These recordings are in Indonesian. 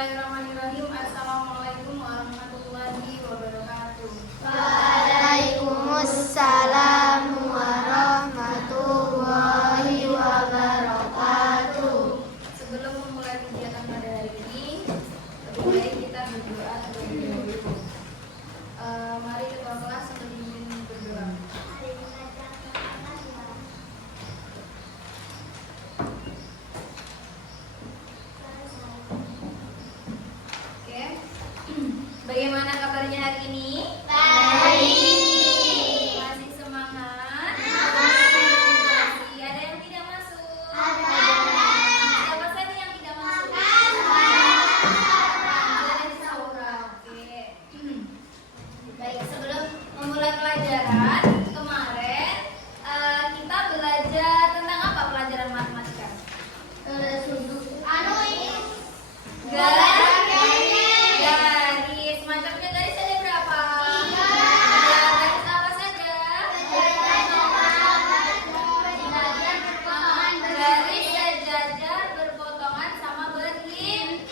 Bismillahirrahmanirrahim. Assalamualaikum warahmatullahi wabarakatuh. Waalaikumsalam warahmatullahi wabarakatuh. Sebelum memulai kegiatan pada hari ini, lebih baik kita berdoa terlebih dahulu. Mari ketua kelas memimpin berdoa. Oke. Bagaimana kabarnya hari ini? Baik. Masih semangat? Masih. Ada yang tidak masuk? Ada. Siapa saja yang tidak masuk? Ada Saura. Oke. Baik, sebelum memulai pelajaran kemarin kita belajar tentang apa pelajaran matematika? Garis. Macamnya garis ada berapa? Ada garis apa saja? Garis sejajar, berpotongan, sama berhimpit.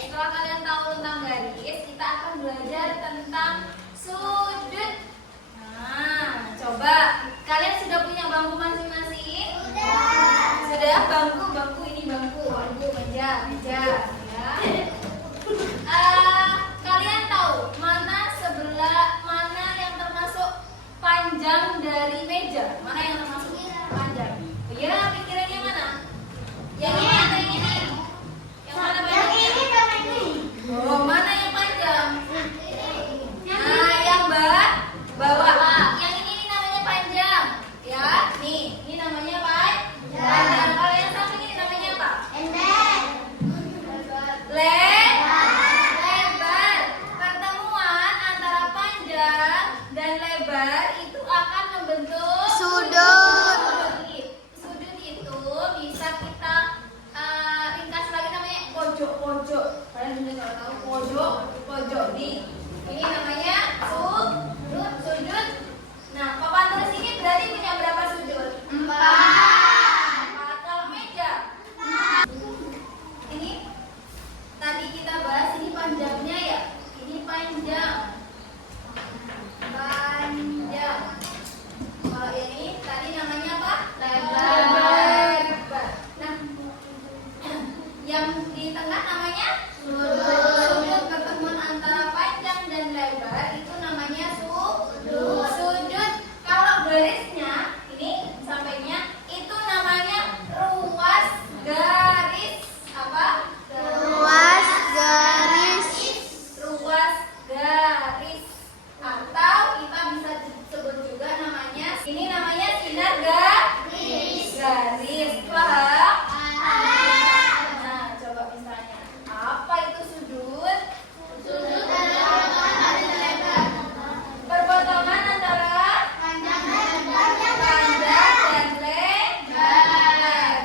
Setelah kalian tahu tentang garis, kita akan belajar tentang sudut. Nah, coba kalian sudah punya bangku masing-masing? Sudah. Bangku ini bangku meja ya. Kalian tahu mana yang termasuk panjang dari meja? Mana yang termasuk panjang? Ya, pikirannya mana? Yang ini atau yang ini? Yang mana panjangnya? Oh, mana yang panjang? Nah, yang bawah. Yang ini namanya panjang. Ya, ini namanya panjang. Kalau yang samping ini namanya apa? Lebar. Pertemuan antara panjang dan lebar itu akan membentuk Sudut. Sudut itu bisa kita ringkas lagi namanya pojok. Kalian juga kalau tahu pojok ini namanya sudut. Nah, papan tulis ini berarti punya berapa sudut? 4. Kalau meja ini tadi kita bahas ini panjangnya ya. Ini panjang. Kalau ini tadi namanya apa? Lebar. Nah, yang di tengah namanya sudut. Pertemuan antara panjang dan lebar itu namanya sudut. Kalau garisnya ini sampainya itu namanya ruas garis. Apa? Ruas garis. Ruas garis. Atau kita bisa sebut juga namanya ini namanya sinar garis. Paham? Nah, coba misalnya apa itu sudut? Perpotongan antara panjang dan lebar.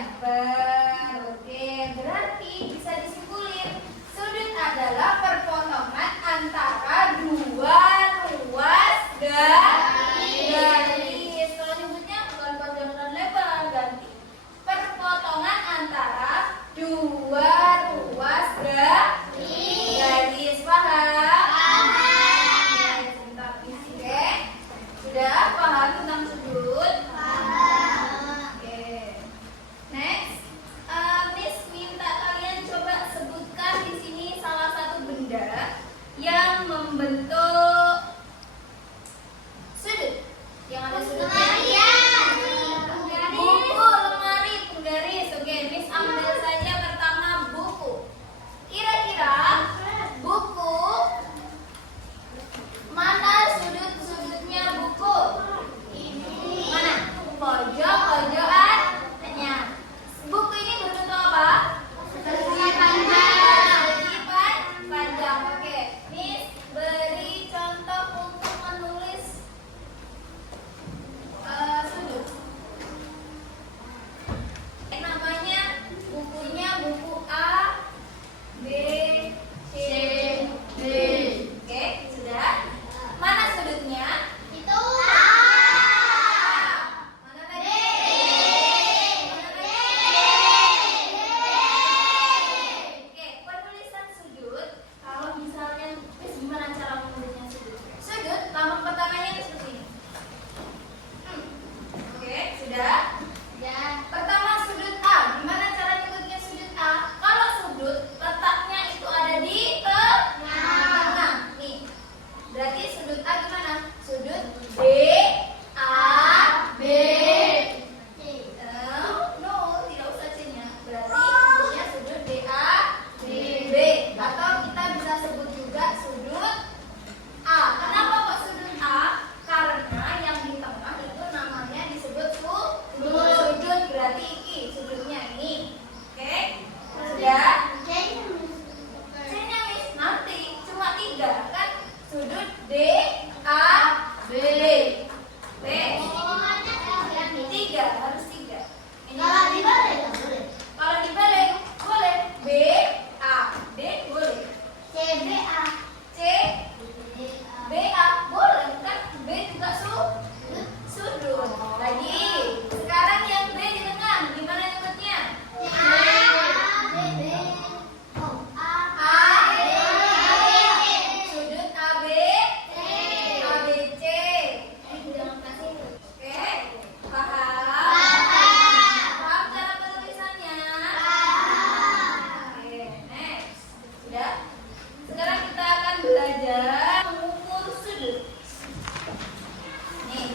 Oke, berarti bisa disimpulin sudut adalah perpotongan antara dua ruas garis. Kalau nyebutnya bukan panjang dan lebar, ganti perpotongan antara dua ruas garis. Paham? Sebentar, oke. Sudah paham tentang sudut? Oke. Next, Miss minta kalian coba sebutkan di sini salah satu benda yang membentuk sudut. Yang ada sudutnya. Buku, lemari, penggaris. Oke, Miss ambil saja pertama buku. Kira-kira buku mana sudut-sudutnya buku? Mana? Pojok-pojokan. Tanya. Buku ini berbentuk apa? Persegi panjang. Oke. Miss beri contoh untuk menulis sudut. Lagi. Sekarang yang B di tengah. Gimana nyebutnya? Sudut AB. ABC. Oke. Paham? Paham cara penulisannya? Oke, next. Sudah? Sekarang kita akan belajar mengukur sudut. Nih.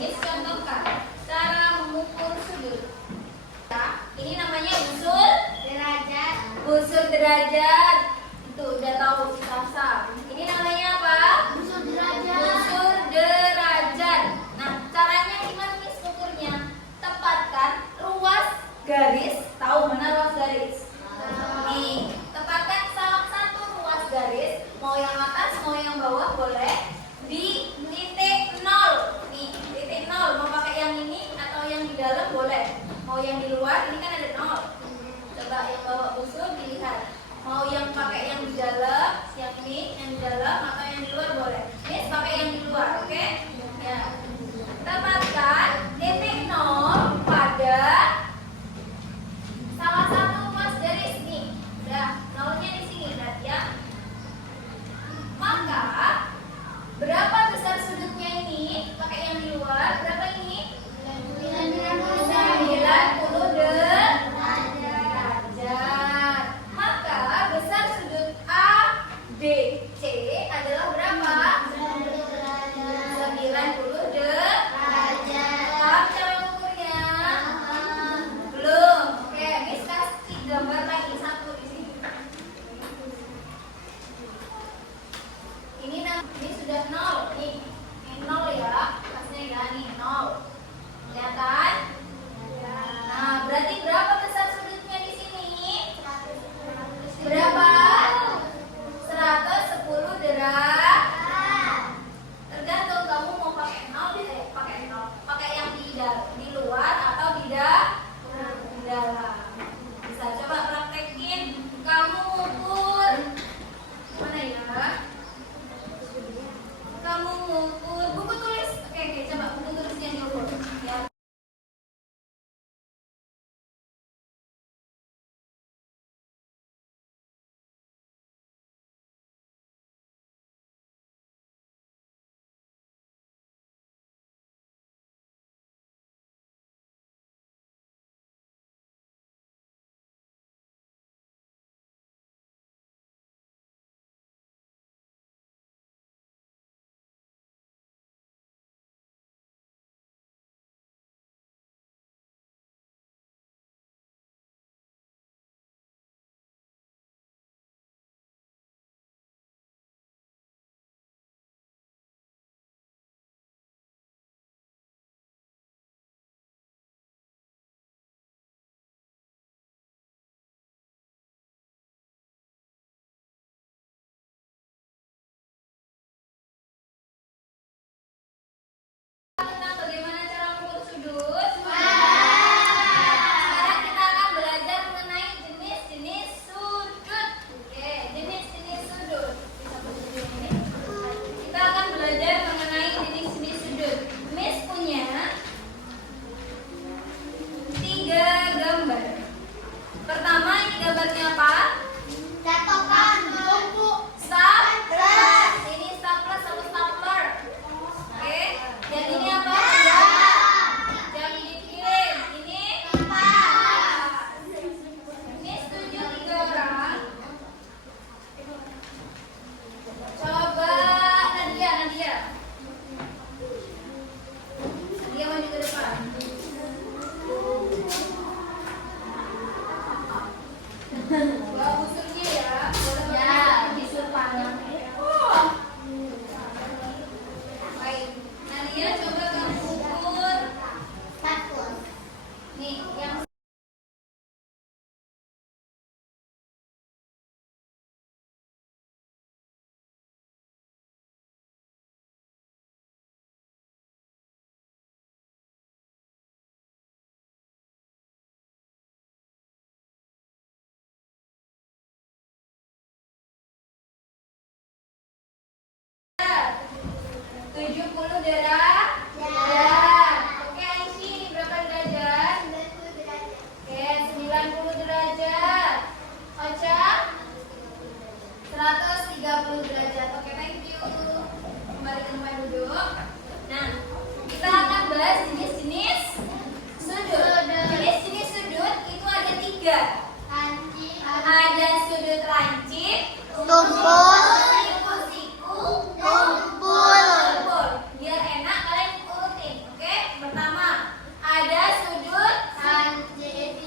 pertama ada sudut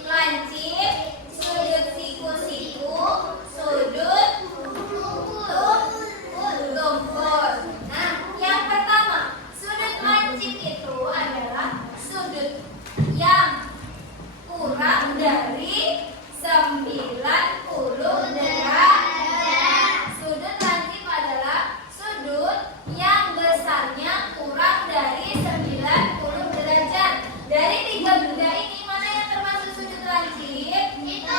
lancip, sudut siku-siku, sudut tumpul. Nah, yang pertama, sudut lancip itu adalah sudut yang kurang dari 90 derajat. Sudut lancip adalah sudut yang besarnya kurang dari 90 derajat. Dari tiga benda ini mana yang termasuk sudut lancip? Itu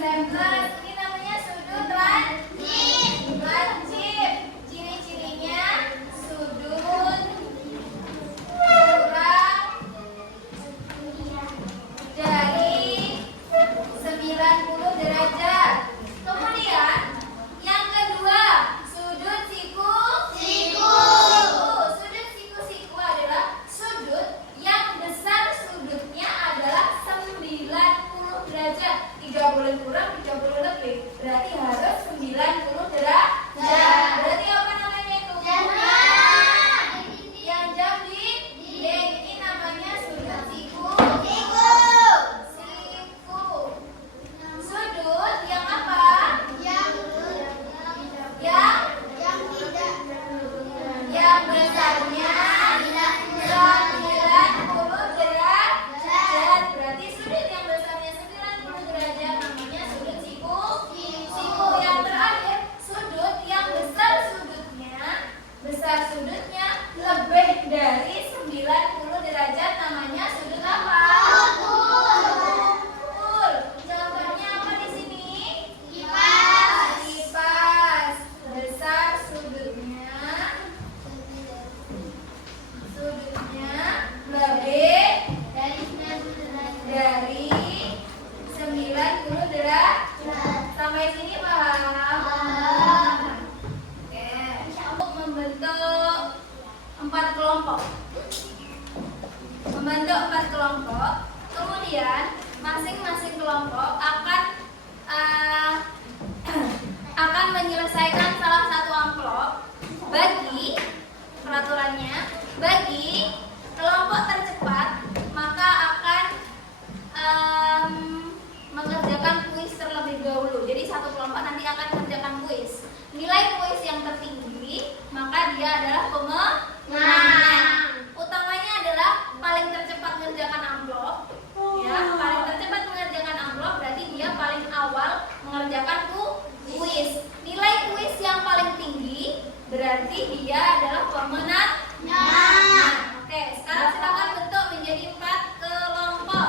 center. Ini namanya sudut lancip. Ciri-cirinya sudut kurang dari 90 derajat. Kemudian yang kedua, sudut siku-siku. Sudut siku-siku adalah sudut yang besar sudutnya adalah 90 derajat. 30 kurang 30 lebih. Berarti harus 90 derajat. Berarti apa namanya itu? Yang jam di ini namanya sudut siku. Sudut yang apa? Yang besarnya 90 derajat. Berarti sudut yang besarnya 90 derajat namanya sudut siku. Yang terakhir, sudut yang besar sudutnya lebih dari 90 derajat namanya sudut apa? Tumpul. Contohnya apa di sini? Kipas. Besar sudutnya lebih dari 90 derajat. Sampai sini paham? Oke. Untuk membentuk 4 kelompok. Kemudian masing-masing kelompok akan menyelesaikan salah satu amplop. Bagi peraturannya, bagi kelompok tercepat maka akan mengerjakan kuis terlebih dahulu. Jadi satu kelompok nanti akan mengerjakan kuis. Nilai kuis yang tertinggi maka dia adalah pemenangnya. Utamanya adalah paling tercepat mengerjakan amplop. Ya, paling tercepat mengerjakan amplop berarti dia paling awal mengerjakan kuis. Nilai kuis yang paling tinggi berarti dia adalah pemenang. Oke, sekarang silakan bentuk menjadi 4 kelompok.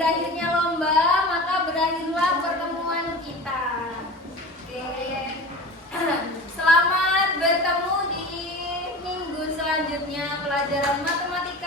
berakhirnya lomba, maka berakhirlah pertemuan kita. Oke. Selamat bertemu di minggu selanjutnya pelajaran matematika.